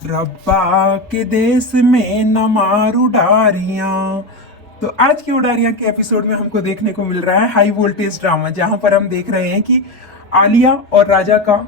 रब्बा के देश में न मारू डारियां। तो आज की उडारियां के एपिसोड में हमको देखने को मिल रहा है हाई वोल्टेज ड्रामा, जहां पर हम देख रहे हैं कि आलिया और राजा का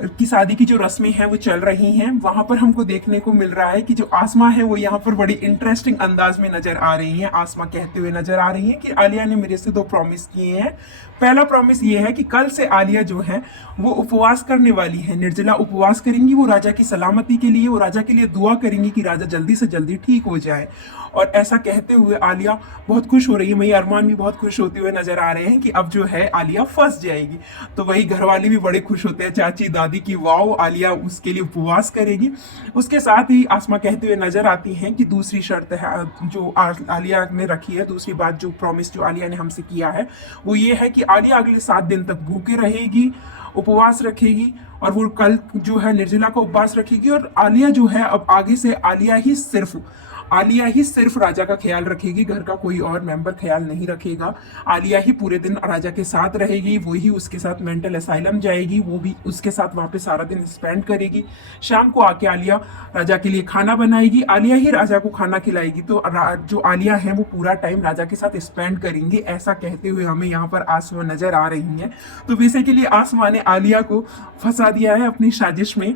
की शादी की जो रस्में हैं वो चल रही हैं। वहां पर हमको देखने को मिल रहा है कि जो आसमा है वो यहाँ पर बड़ी इंटरेस्टिंग अंदाज में नजर आ रही है। आसमा कहते हुए नजर आ रही है कि आलिया ने मेरे से दो प्रॉमिस किए हैं। पहला प्रॉमिस ये है कि कल से आलिया जो है वो उपवास करने वाली है, निर्जला उपवास करेंगी। वो राजा की सलामती के लिए, वो राजा के लिए दुआ करेंगी कि राजा जल्दी से जल्दी ठीक हो जाए। और ऐसा कहते हुए आलिया बहुत खुश हो रही है। वही अरमान भी बहुत खुश होते हुए नजर आ रहे हैं कि अब जो है आलिया फंस जाएगी। तो वही घर वाले भी बड़े खुश होते हैं, चाची दादी की वाओ आलिया उसके लिए उपवास करेगी। उसके साथ ही आसमा कहते हुए नजर आती हैं कि दूसरी शर्त है जो आलिया ने रखी है, दूसरी बात जो प्रॉमिस जो आलिया ने हमसे किया है वो ये है कि आलिया अगले 7 दिन तक भूखे रहेगी, उपवास रखेगी और वो कल जो है निर्जला का उपवास रखेगी। और आलिया जो है अब आगे से आलिया ही सिर्फ राजा का ख्याल रखेगी, घर का कोई और मेंबर ख्याल नहीं रखेगा। आलिया ही पूरे दिन राजा के साथ रहेगी, वो ही उसके साथ मेंटल असाइलम जाएगी, वो भी उसके साथ वहाँ पे सारा दिन स्पेंड करेगी। शाम को आके आलिया राजा के लिए खाना बनाएगी, आलिया ही राजा को खाना खिलाएगी। तो जो आलिया है वो पूरा टाइम राजा के साथ स्पेंड करेंगे, ऐसा कहते हुए हमें यहाँ पर आसमा नजर आ रही है। तो बेसिकली आसमा ने आलिया को फंसा दिया है अपनी साजिश में।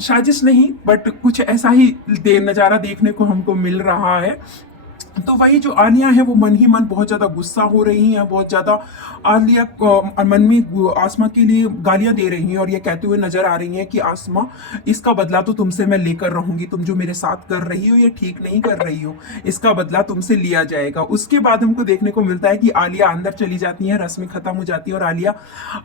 साजिश नहीं बट कुछ ऐसा ही नज़ारा देखने को हमको मिल रहा है। तो वही जो आलिया है वो मन ही मन बहुत ज़्यादा गुस्सा हो रही है, बहुत ज़्यादा आलिया मन में आसमा के लिए गालियां दे रही हैं और ये कहते हुए नजर आ रही हैं कि आसमा, इसका बदला तो तुमसे मैं लेकर रहूंगी, तुम जो मेरे साथ कर रही हो ये ठीक नहीं कर रही हो, इसका बदला तुमसे लिया जाएगा। उसके बाद हमको देखने को मिलता है कि आलिया अंदर चली जाती है, रस्में खत्म हो जाती है और आलिया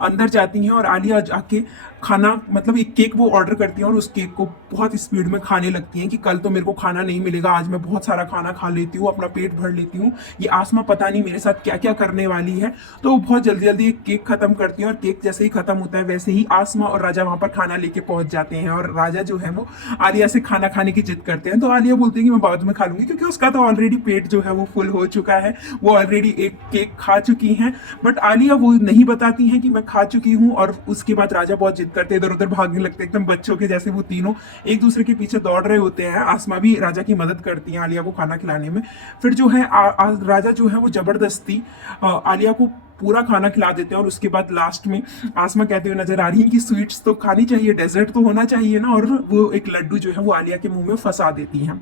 अंदर जाती हैं और आलिया जाके खाना मतलब एक केक वो ऑर्डर करती हैं और उस केक को बहुत स्पीड में खाने लगती हैं कि कल तो मेरे को खाना नहीं मिलेगा, आज मैं बहुत सारा खाना खा लेती हूँ, अपना पेट भर लेती हूँ, ये आसमा पता नहीं मेरे साथ क्या क्या करने वाली है। तो वो बहुत जल्दी जल्दी एक केक खत्म करती है और केक जैसे ही खत्म होता है वैसे ही आसमा और राजा वहां पर खाना लेके पहुंच जाते हैं और राजा जो है वो आलिया से खाना खाने की जिद करते हैं। तो आलिया बोलती है कि मैं बाद में खा लूंगी, क्योंकि उसका तो ऑलरेडी पेट जो है वो फुल हो चुका है, वो ऑलरेडी एक केक खा चुकी हैं। बट आलिया वो नहीं बताती हैं कि मैं खा चुकी हूँ और उसके बाद राजा बहुत जिद करते इधर उधर भागने लगते एकदम बच्चों के जैसे। वो तीनों एक दूसरे के पीछे दौड़ रहे होते हैं। आसमा भी राजा की मदद करती है आलिया को खाना खिलाने में। फिर जो है राजा जो है वो जबरदस्ती आलिया को पूरा खाना खिला देते हैं और उसके बाद लास्ट में आसमा कहते हुए नजर आ रही है कि स्वीट्स तो खानी चाहिए, डेजर्ट तो होना चाहिए ना, और वो एक लड्डू जो है वो आलिया के मुंह में फंसा देती हैं।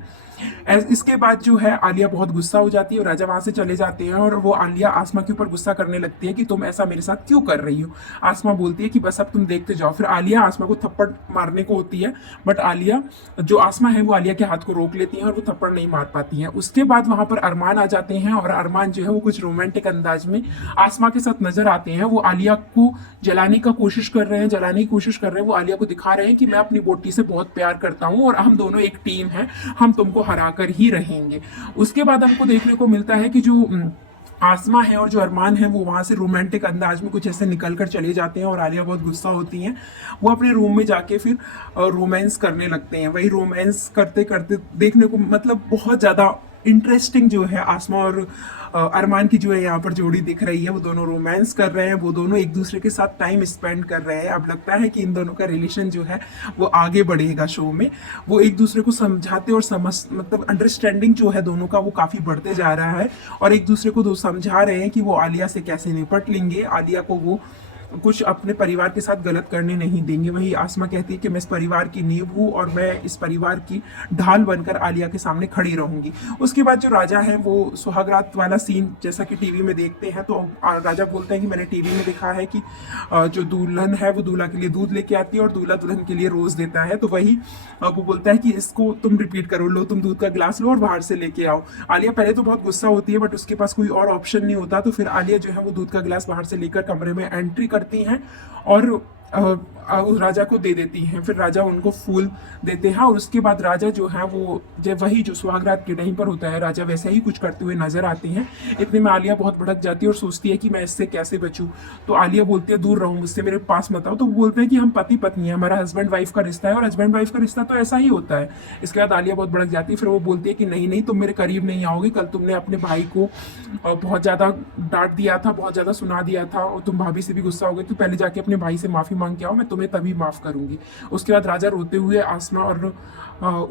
इसके बाद जो है आलिया बहुत गुस्सा हो जाती है और राजा वहां से चले जाते हैं और वो आलिया आसमा के ऊपर गुस्सा करने लगती है कि तुम ऐसा मेरे साथ क्यों कर रही हो। आसमा बोलती है कि बस अब तुम देखते जाओ। फिर आलिया आसमा को थप्पड़ मारने को होती है बट आलिया जो आसमा है वो आलिया के हाथ को रोक लेती है और वो थप्पड़ नहीं मार पाती है। उसके बाद वहां पर अरमान आ जाते हैं और अरमान जो है वो कुछ रोमांटिक अंदाज में आसमा के साथ नजर आते हैं। वो आलिया को जलाने की कोशिश कर रहे हैं, वो आलिया को दिखा रहे हैं कि मैं अपनी बोटी से बहुत प्यार करता हूँ और हम दोनों एक टीम है, हम तुमको हराकर ही रहेंगे। उसके बाद हमको देखने को मिलता है कि जो आसमा है और जो अरमान है वो वहां से रोमांटिक अंदाज में कुछ ऐसे निकल कर चले जाते हैं और आलिया बहुत गुस्सा होती हैं। वो अपने रूम में जाके फिर रोमांस करने लगते हैं। वही रोमांस करते करते देखने को मतलब बहुत ज़्यादा इंटरेस्टिंग जो है आसमा और अरमान की जो है यहाँ पर जोड़ी दिख रही है। वो दोनों रोमांस कर रहे हैं, वो दोनों एक दूसरे के साथ टाइम स्पेंड कर रहे हैं। अब लगता है कि इन दोनों का रिलेशन जो है वो आगे बढ़ेगा शो में। वो एक दूसरे को समझाते और समझ मतलब अंडरस्टैंडिंग जो है दोनों का वो काफ़ी बढ़ते जा रहा है और एक दूसरे को समझा रहे हैं कि वो आलिया से कैसे निपट लेंगे, आलिया को वो कुछ अपने परिवार के साथ गलत करने नहीं देंगे। वही आसमा कहती है कि मैं इस परिवार की नींव हूँ और मैं इस परिवार की ढाल बनकर आलिया के सामने खड़ी रहूंगी। उसके बाद जो राजा है वो सुहागरात वाला सीन जैसा कि टीवी में देखते हैं, तो राजा बोलते हैं कि मैंने टीवी में देखा है कि जो दुल्हन है वो दूल्हा के लिए दूध लेके आती है और दूल्हा दुल्हन के लिए रोज देता है। तो वही वो बोलता है कि इसको तुम रिपीट करो, लो तुम दूध का गिलास लो और बाहर से लेके आओ। आलिया पहले तो बहुत गुस्सा होती है बट उसके पास कोई और ऑप्शन नहीं होता। तो फिर आलिया जो है वो दूध का गिलास बाहर से लेकर कमरे में एंट्री करती हैं और उस राजा को दे देती हैं। फिर राजा उनको फूल देते हैं और उसके बाद राजा जो है वो जब वही जो सुहागरात के टाइम पर होता है राजा वैसे ही कुछ करते हुए नजर आते हैं। इतने में आलिया बहुत भड़क जाती है और सोचती है कि मैं इससे कैसे बचूं। तो आलिया बोलती है दूर रहूं मुझसे, मेरे पास मत आओ। तो वो बोलते हैं कि हम पति पत्नी है, हमारा हस्बैंड वाइफ का रिश्ता है और हस्बैंड वाइफ का रिश्ता तो ऐसा ही होता है। इसके बाद आलिया बहुत भड़क जाती है। फिर वो बोलती है कि नहीं नहीं, तुम मेरे करीब नहीं आओगे, कल तुमने अपने भाई को बहुत ज़्यादा डांट दिया था, बहुत ज़्यादा सुना दिया था और तुम भाभी से भी गुस्सा हो गई, तो पहले जाके अपने भाई से माफ़ी मांग के आओ, मैं तुम्हें तुम्हें तभी माफ़ करूंगी। उसके बाद राजा रोते हुए आसमा और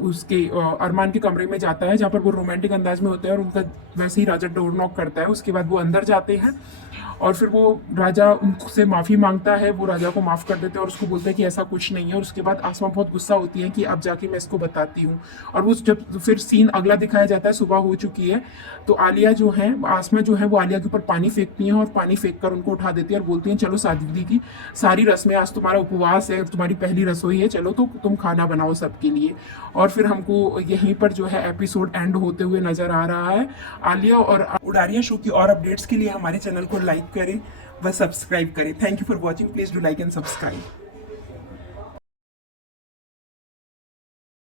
उसके अरमान के कमरे में जाता है, जहाँ पर वो रोमांटिक अंदाज में होता है, और उनका वैसे ही राजा डोर नॉक करता है। उसके बाद वो अंदर जाते हैं और फिर वो राजा उनसे माफ़ी मांगता है, वो राजा को माफ़ कर देते हैं और उसको बोलते हैं कि ऐसा कुछ नहीं है। और उसके बाद आसमा बहुत गुस्सा होती है कि अब जाके मैं इसको बताती हूँ। और वो जब फिर सीन अगला दिखाया जाता है, सुबह हो चुकी है, तो आलिया जो है, आसमा जो है, वो आलिया के ऊपर पानी फेंकती हैं और पानी फेंक कर उनको उठा देती है और बोलती हैं चलो शादी की सारी रस्में, आज तुम्हारा उपवास है, तुम्हारी पहली रसोई है, चलो तो तुम खाना बनाओ सबके लिए। और फिर हमको यहीं पर जो है एपिसोड एंड होते हुए नजर आ रहा है। आलिया और उडारिया शो की और अपडेट्स के लिए हमारे चैनल को लाइक करें व सब्सक्राइब करें। Thank you for watching, please do like and subscribe.